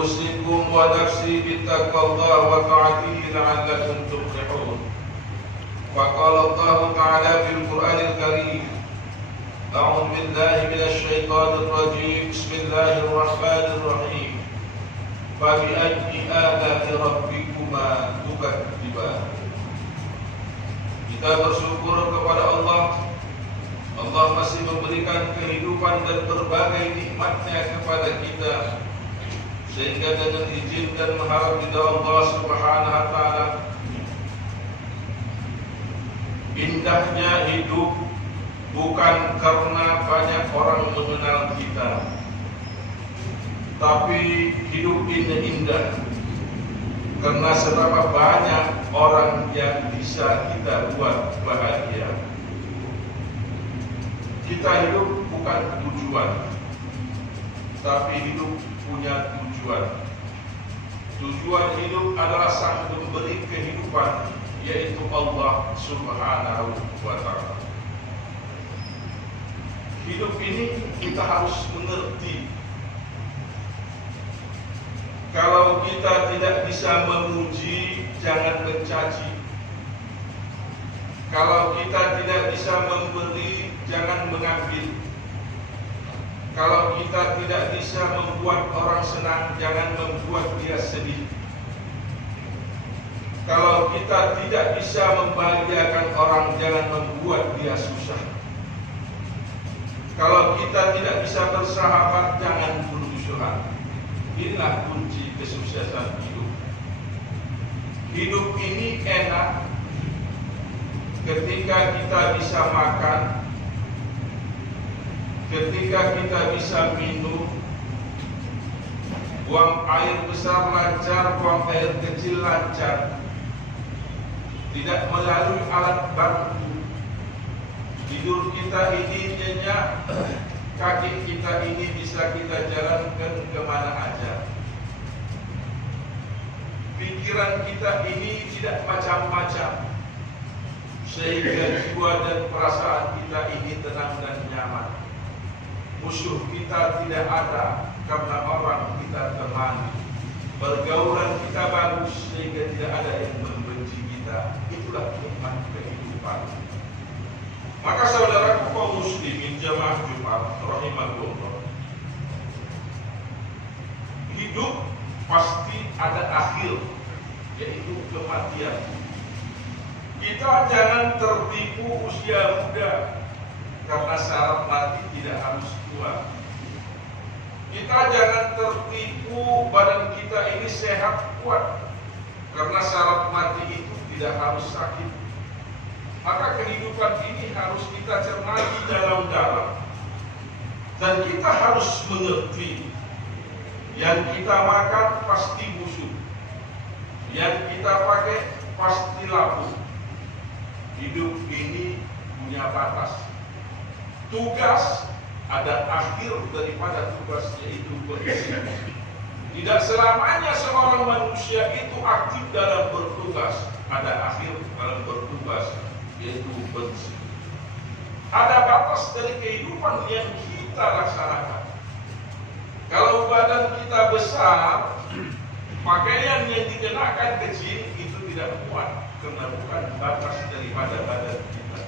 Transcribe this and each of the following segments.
أوصيكم ونفسي بتقوى الله وطاعته لعلكم تفلحون. فقال الله تعالى في القرآن الكريم: أعوذ بالله من الشيطان الرجيم. بسم الله الرحمن الرحيم. فبأي آلاء ربكما تكذبان. Kita bersyukur kepada Allah. Allah masih memberikan kehidupan dan berbagai nikmatnya kepada kita, sehingga dengan izin dan mengharap ridha Allah Subhanahu wa taala, indahnya hidup bukan karena banyak orang mengenal kita, tapi hidup ini indah karena seberapa banyak orang yang bisa kita buat bahagia. Kita hidup bukan tujuan, tapi hidup punya tujuan. Tujuan hidup adalah Sang Pemberi kehidupan, yaitu Allah Subhanahu wa taala. Hidup ini kita harus mengerti. Kalau kita tidak bisa memuji, jangan mencaci. Kalau kita tidak bisa memberi, jangan mengambil. Kalau kita tidak bisa membuat orang senang, jangan membuat dia sedih. Kalau kita tidak bisa membahagiakan orang, jangan membuat dia susah. Kalau kita tidak bisa bersahabat, jangan bermusuhan. Inilah kunci kesuksesan hidup. Hidup ini enak ketika kita bisa makan, ketika kita bisa minum, buang air besar lancar, buang air kecil lancar, tidak melalui alat bantu. Tidur kita ini nyenyak, kaki kita ini bisa kita jalankan kemana aja. Pikiran kita ini tidak macam-macam, sehingga jiwa dan perasaan kita ini tenang dan nyaman. Musuh kita tidak ada karena orang kita temani. Pergaulan kita bagus sehingga tidak ada yang membenci kita. Itulah nikmat kehidupan. Maka saudaraku kaum muslimin jamaah Jumat rahimakumullah, hidup pasti ada akhir, yaitu kematian. Kita jangan tertipu usia muda, karena syarat mati tidak harus tua. Kita jangan tertipu badan kita ini sehat kuat, karena syarat mati itu tidak harus sakit. Maka kehidupan ini harus kita cermati dalam-dalam, dan kita harus mengerti, yang kita makan pasti busuk, yang kita pakai pasti lapuk. Hidup ini punya batas. Tugas ada akhir daripada tugas, yaitu beristirahat. Tidak selamanya seorang manusia itu aktif dalam bertugas. Ada akhir dalam bertugas, yaitu beristirahat. Ada batas dari kehidupan yang kita laksanakan. Kalau badan kita besar, pakaian yang dikenakan kecil, itu tidak kuat, karena bukan batas daripada badan kita.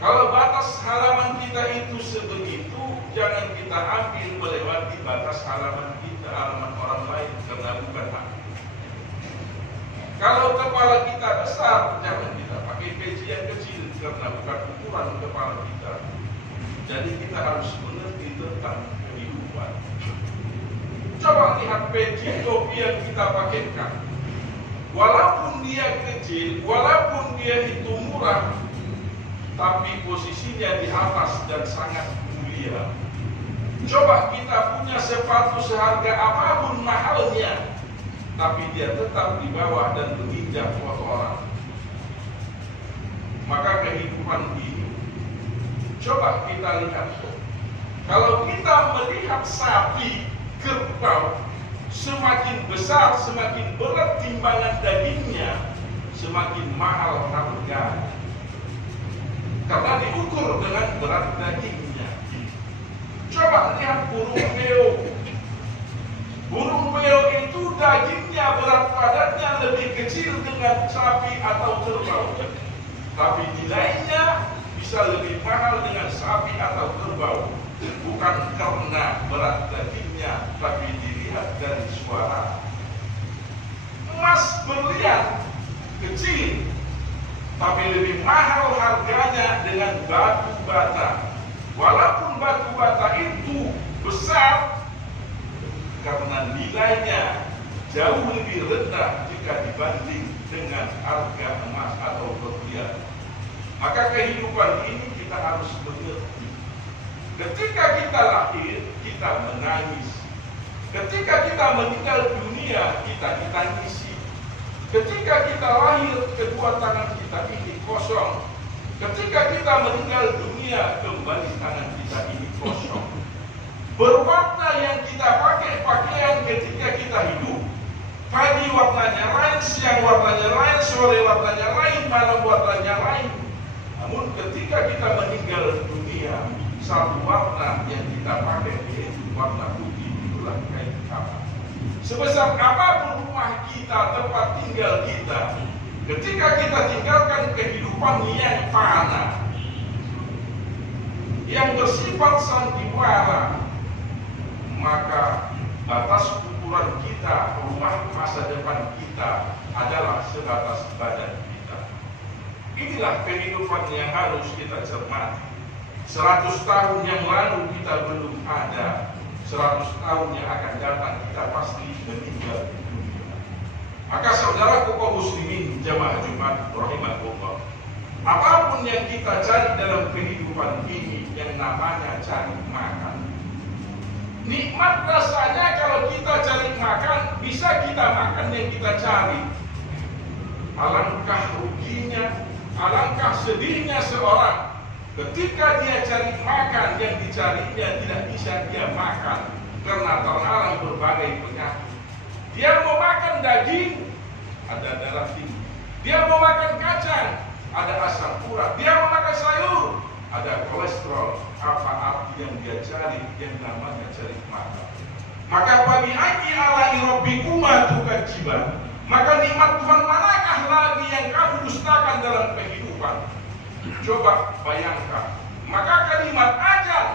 Kalau batas halaman kita itu sebegitu, jangan kita ambil melewati batas halaman kita, halaman orang lain, karena bukan hak. Kalau kepala kita besar, jangan kita pakai peci yang kecil, karena bukan ukuran kepala kita. Jadi kita harus mengerti tentang kehidupan. Coba lihat peci topi yang kita pakaikan. Walaupun dia kecil, walaupun dia itu murah, tapi posisinya di atas dan sangat mulia. Coba kita punya sepatu seharga apapun mahalnya, tapi dia tetap di bawah dan menginjak kotoran. Maka kehidupan ini, coba kita lihat. Kalau kita melihat sapi, kerbau, semakin besar, semakin berat timbangan dagingnya, semakin mahal harganya. Karena diukur dengan berat dagingnya. Coba lihat burung beo. Burung beo dagingnya, berat badannya lebih kecil dengan sapi atau kerbau, tapi nilainya bisa lebih mahal dengan sapi atau kerbau, bukan karena berat dagingnya, tapi dilihat dari suara. Emas berlian kecil, tapi lebih mahal harganya dengan batu bata. Walaupun batu bata itu besar, karena nilainya jauh lebih rendah jika dibanding dengan harga emas atau berlian. Maka kehidupan ini kita harus mengerti. Ketika kita lahir, kita menangis. Ketika kita meninggal dunia, kita ditangisi. Ketika kita lahir, kedua tangan kita ini kosong. Ketika kita meninggal dunia, kembali tangan kita ini kosong. Berwarna yang kita pakai pakaian ketika kita hidup, pagi warnanya lain, siang warnanya lain, sore warnanya lain, malam warnanya lain. Namun ketika kita meninggal dunia, satu warna yang kita pakai yaitu warna putih, itulah kain kafan. Sebesar apapun rumah kita, tempat tinggal kita, ketika kita tinggalkan kehidupan yang fana, yang bersifat sandiwara, maka atas ukuran kita, rumah masa depan kita adalah sebatas badan kita. Inilah kehidupan yang harus kita cermati. 100 tahun yang lalu kita belum ada, 100 tahun yang akan datang kita pasti meninggal dunia. Maka saudara kaum muslimin jamaah Jumat rahimakumullah, apapun yang kita cari dalam kehidupan ini yang namanya cari makan. Nikmat rasanya kalau kita cari makan, bisa kita makan yang kita cari. Alangkah ruginya, alangkah sedihnya seorang ketika dia cari makan yang dicarinya tidak bisa dia makan karena terhalang berbagai penyakit. Dia mau makan daging, ada darah tinggi. Dia mau makan kacang, ada asam urat. Dia mau makan sayur, ada kolesterol. Apa arti yang dia cari yang namanya cari makan? Maka bagi ayyi ala rabbikuma tukadziban, maka nikmat Tuhan manakah lagi yang kamu dustakan dalam kehidupan? Coba bayangkan. Maka kalimat ajal,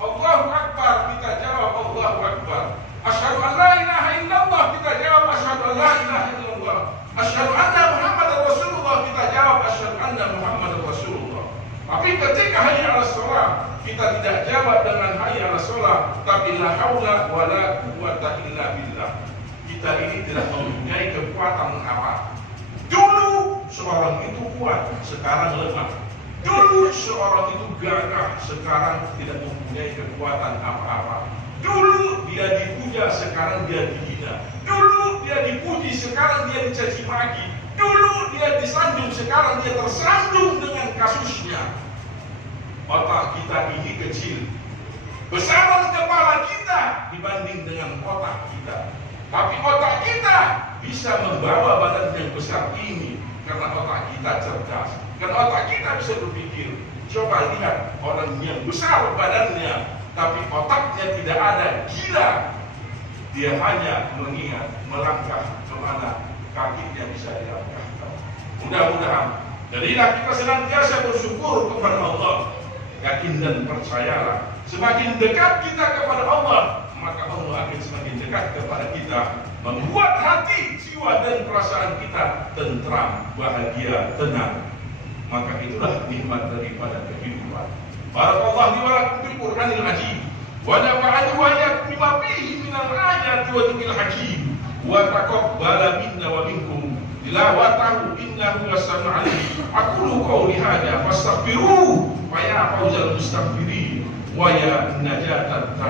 Allahu Akbar, kita jawab Allahu Akbar. Asyhadu an la ilaha illallah, kita jawab asyhadu an la ilaha illallah. Asyhadu anna Muhammadar Rasulullah, kita jawab asyhadu anna Muhammadar Rasulullah. Tapi ketika hayya 'alas shalah, kita tidak jawab dengan hayya 'alas shalah, tapi la haula wala quwwata illa billah. Kita ini tidak mempunyai kekuatan apa. Dulu seorang itu kuat, sekarang lemah. Dulu seorang itu gagah, sekarang tidak mempunyai kekuatan apa-apa. Dulu dia dipuja, sekarang dia dihina. Dulu dia dipuji, sekarang dia dicaci maki. Dulu dia disanjung, sekarang dia tersanjung dengan kasusnya. Otak kita ini kecil, besaran kepala kita dibanding dengan otak kita. Tapi otak kita bisa membawa badan yang besar ini karena otak kita cerdas. Karena otak kita bisa berpikir. Coba lihat orang yang besar badannya, tapi otaknya tidak ada, gila. Dia hanya mengingat melangkah kemana kakinya bisa dilangkahkan. Mudah-mudahan jadilah kita senantiasa bersyukur kepada Allah. Yakin dan percayalah, semakin dekat kita kepada Allah, maka Allah akan semakin dekat kepada kita, membuat hati, jiwa dan perasaan kita tentram, bahagia, tenang. Maka itulah nikmat daripada kehidupan. Barakallahu li wa lakum fil Qur'anil Azim wa nafa'ani wa iyyakum bima fihi minal ayati wa dzikril hakim wa taqabbala minna wa minkum tilawatahu innahu was-sami'ul 'alim. Aqulu qawli hadza fastaghfiruhu wa ya fawzal mustaghfirin wa ya najatat